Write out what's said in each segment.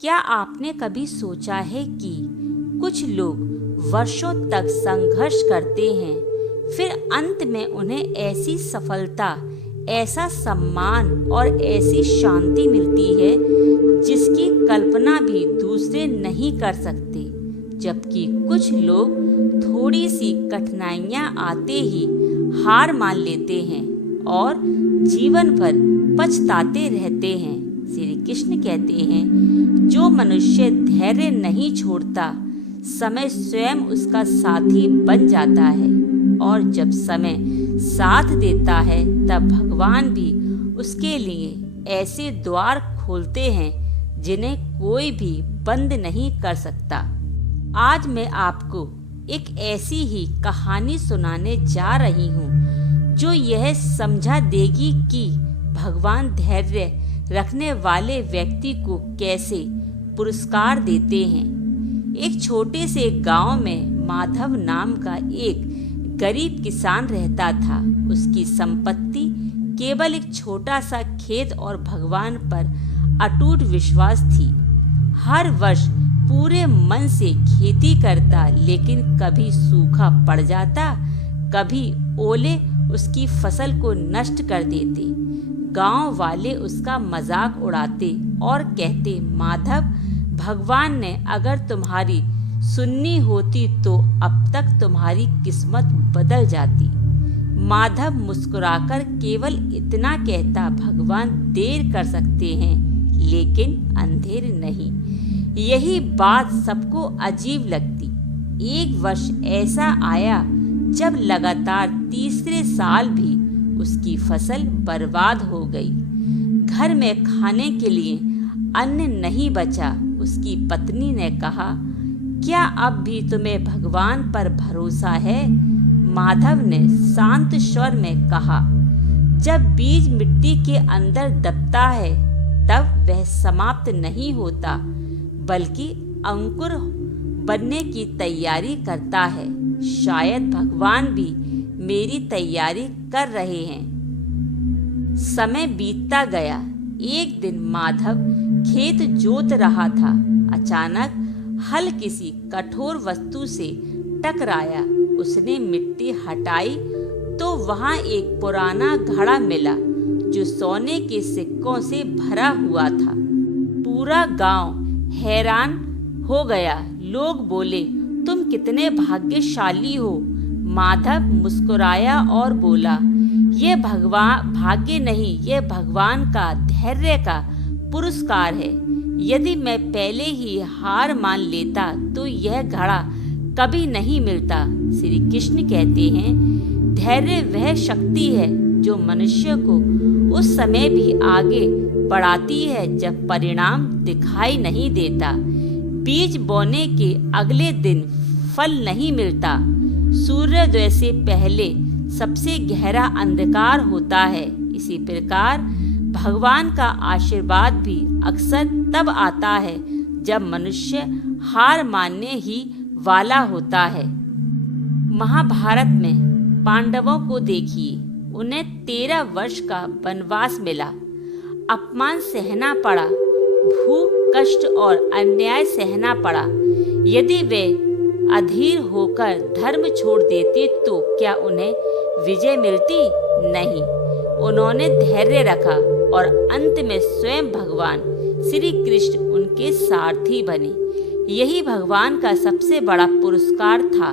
क्या आपने कभी सोचा है कि कुछ लोग वर्षों तक संघर्ष करते हैं, फिर अंत में उन्हें ऐसी सफलता, ऐसा सम्मान और ऐसी शांति मिलती है जिसकी कल्पना भी दूसरे नहीं कर सकते, जबकि कुछ लोग थोड़ी सी कठिनाइयां आते ही हार मान लेते हैं और जीवन भर पछताते रहते हैं। श्री कृष्ण कहते हैं, जो मनुष्य धैर्य नहीं छोड़ता, समय स्वयं उसका साथी बन जाता है, और जब समय साथ देता है तब भगवान भी उसके लिए ऐसे द्वार खोलते हैं जिन्हें कोई भी बंद नहीं कर सकता। आज मैं आपको एक ऐसी ही कहानी सुनाने जा रही हूँ जो यह समझा देगी कि भगवान धैर्य रखने वाले व्यक्ति को कैसे पुरस्कार देते हैं। एक छोटे से गांव में माधव नाम का एक गरीब किसान रहता था। उसकी संपत्ति केवल एक छोटा सा खेत और भगवान पर अटूट विश्वास थी। हर वर्ष पूरे मन से खेती करता, लेकिन कभी सूखा पड़ जाता, कभी ओले उसकी फसल को नष्ट कर देते। गांव वाले उसका मजाक उड़ाते और कहते, माधव, भगवान ने अगर तुम्हारी सुननी होती तो अब तक तुम्हारी किस्मत बदल जाती। माधव मुस्कुराकर केवल इतना कहता, भगवान देर कर सकते हैं लेकिन अंधेर नहीं। यही बात सबको अजीब लगती। एक वर्ष ऐसा आया जब लगातार तीसरे साल भी उसकी फसल बर्बाद हो गई। घर में खाने के लिए अन्न नहीं बचा। उसकी पत्नी ने कहा, क्या अब भी तुम्हें भगवान पर भरोसा है? माधव ने शांत स्वर में कहा, जब बीज मिट्टी के अंदर दबता है तब वह समाप्त नहीं होता, बल्कि अंकुर बनने की तैयारी करता है। शायद भगवान भी मेरी तैयारी कर रहे हैं। समय बीतता गया। एक दिन माधव खेत जोत रहा था। अचानक हल किसी कठोर वस्तु से टकराया। उसने मिट्टी हटाई तो वहां एक पुराना घड़ा मिला जो सोने के सिक्कों से भरा हुआ था। पूरा गांव हैरान हो गया। लोग बोले, तुम कितने भाग्यशाली हो। माधव मुस्कुराया और बोला, ये भाग्य नहीं, ये भगवान का धैर्य का पुरस्कार है। यदि मैं पहले ही हार मान लेता तो यह घड़ा कभी नहीं मिलता। श्री कृष्ण कहते हैं, धैर्य वह शक्ति है जो मनुष्य को उस समय भी आगे बढ़ाती है जब परिणाम दिखाई नहीं देता। बीज बोने के अगले दिन फल नहीं मिलता। सूर्योदय से पहले सबसे गहरा अंधकार होता है। इसी प्रकार भगवान का आशीर्वाद भी अक्सर तब आता है जब मनुष्य हार मानने ही वाला होता है। महाभारत में पांडवों को देखिए, उन्हें 13 वर्ष का वनवास मिला। अपमान सहना पड़ा, भूख, कष्ट और अन्याय सहना पड़ा। यदि वे अधीर होकर धर्म छोड़ देते तो क्या उन्हें विजय मिलती? नहीं। उन्होंने धैर्य रखा और अंत में स्वयं भगवान श्री कृष्ण उनके सारथी बने। यही भगवान का सबसे बड़ा पुरस्कार था।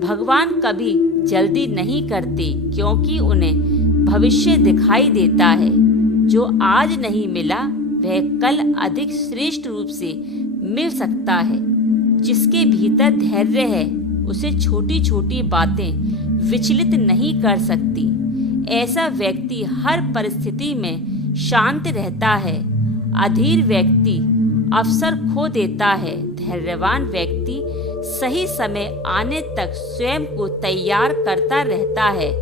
भगवान कभी जल्दी नहीं करते, क्योंकि उन्हें भविष्य दिखाई देता है। जो आज नहीं मिला वह कल अधिक श्रेष्ठ रूप से मिल सकता है। जिसके भीतर धैर्य है उसे छोटी छोटी बातें विचलित नहीं कर सकती। ऐसा व्यक्ति हर परिस्थिति में शांत रहता है। अधीर व्यक्ति अवसर खो देता है। धैर्यवान व्यक्ति सही समय आने तक स्वयं को तैयार करता रहता है।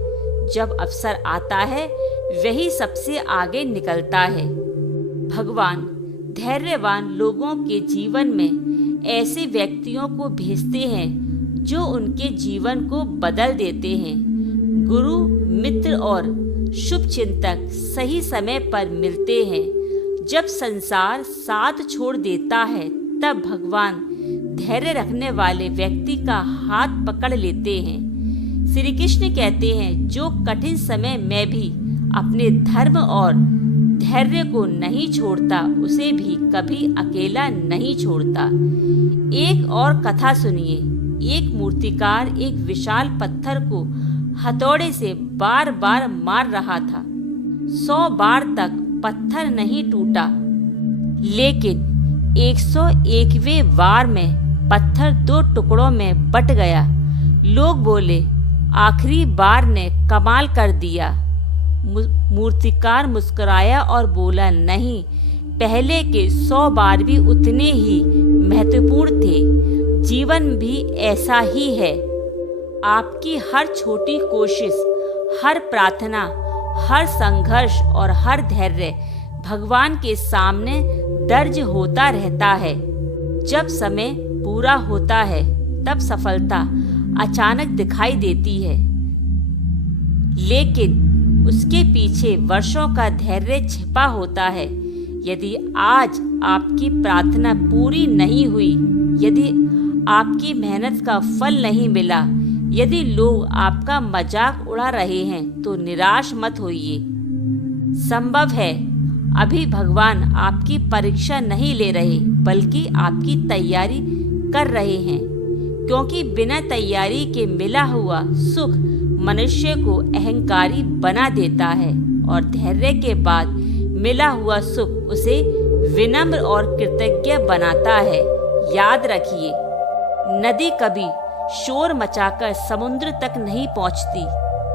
जब अवसर आता है वही सबसे आगे निकलता है। भगवान धैर्यवान लोगों के जीवन में ऐसे व्यक्तियों को भेजते हैं जो उनके जीवन को बदल देते हैं। गुरु, मित्र और शुभ चिंतक सही समय पर मिलते हैं जब संसार साथ छोड़ देता है तब भगवान धैर्य रखने वाले व्यक्ति का हाथ पकड़ लेते हैं। श्री कृष्ण कहते हैं, जो कठिन समय में भी अपने धर्म और धैर्य को नहीं छोड़ता उसे भी कभी अकेला नहीं छोड़ता। एक और कथा सुनिए। एक मूर्तिकार एक विशाल पत्थर को हथौड़े से बार बार मार रहा था। 100 बार तक पत्थर नहीं टूटा, लेकिन 101वें बार में पत्थर 2 टुकड़ों में बट गया। लोग बोले, आखिरी बार ने कमाल कर दिया। मूर्तिकार मुस्कुराया और बोला, नहीं, पहले के 100 बार भी उतने ही महत्वपूर्ण थे। जीवन भी ऐसा ही है। आपकी हर छोटी कोशिश, हर प्रार्थना, हर संघर्ष और हर धैर्य भगवान के सामने दर्ज होता रहता है। जब समय पूरा होता है तब सफलता अचानक दिखाई देती है, लेकिन उसके पीछे वर्षों का धैर्य छिपा होता है। यदि आज आपकी प्रार्थना पूरी नहीं हुई, यदि आपकी मेहनत का फल नहीं मिला, यदि लोग आपका मजाक उड़ा रहे हैं, तो निराश मत होइए। संभव है अभी भगवान आपकी परीक्षा नहीं ले रहे, बल्कि आपकी तैयारी कर रहे हैं, क्योंकि बिना तैयारी के मिला हुआ सुख मनुष्य को अहंकारी बना देता है और धैर्य के बाद मिला हुआ सुख उसे विनम्र और कृतज्ञ बनाता है। याद रखिए, नदी कभी शोर मचाकर समुद्र तक नहीं पहुंचती,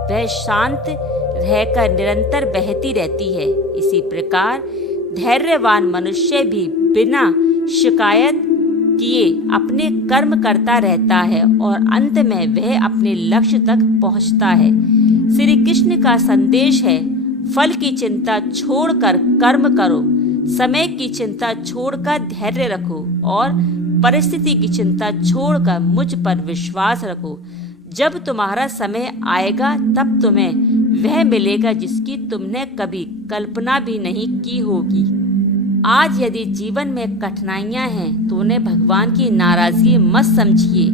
वह शांत रहकर निरंतर बहती रहती है। इसी प्रकार धैर्यवान मनुष्य भी बिना शिकायत किए अपने कर्म करता रहता है और अंत में वह अपने लक्ष्य तक पहुंचता है। श्री कृष्ण का संदेश है, फल की चिंता छोड़कर कर्म करो, समय की चिंता छोड़कर धैर्य रखो और परिस्थिति की चिंता छोड़कर मुझ पर विश्वास रखो। जब तुम्हारा समय आएगा तब तुम्हें वह मिलेगा जिसकी तुमने कभी कल्पना भी नहीं की होगी। आज यदि जीवन में कठिनाइयां हैं तो उन्हें भगवान की नाराजगी मत समझिए।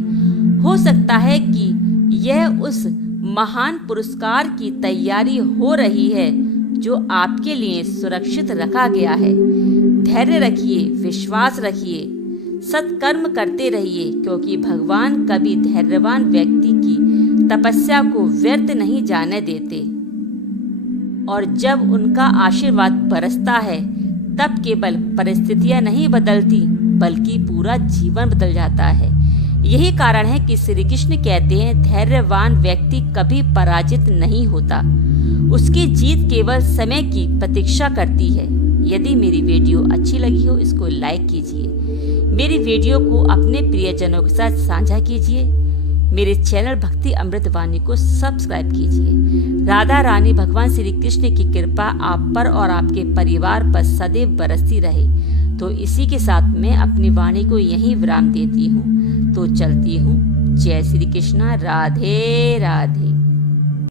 हो सकता है कि यह उस महान पुरस्कार की तैयारी हो रही है जो आपके लिए सुरक्षित रखा गया है। धैर्य रखिए, विश्वास रखिए, सत्कर्म करते रहिए, क्योंकि भगवान कभी धैर्यवान व्यक्ति की तपस्या को व्यर्थ नहीं जाने देते। और जब उनका आशीर्वाद बरसता है तब केवल परिस्थितियां नहीं बदलती, बल्कि पूरा जीवन बदल जाता है। यही कारण है कि श्री कृष्ण कहते हैं, धैर्यवान व्यक्ति कभी पराजित नहीं होता, उसकी जीत केवल समय की प्रतीक्षा करती है। यदि मेरी वीडियो अच्छी लगी हो, इसको लाइक कीजिए, मेरी वीडियो को अपने प्रियजनों के साथ साझा कीजिए, मेरे चैनल भक्ति अमृत वाणी को सब्सक्राइब कीजिए। राधा रानी भगवान श्री कृष्ण की कृपा आप पर और आपके परिवार पर सदैव बरसती रहे। तो इसी के साथ मैं अपनी वाणी को यहीं विराम देती हूँ। तो चलती हूँ। जय श्री कृष्णा। राधे राधे।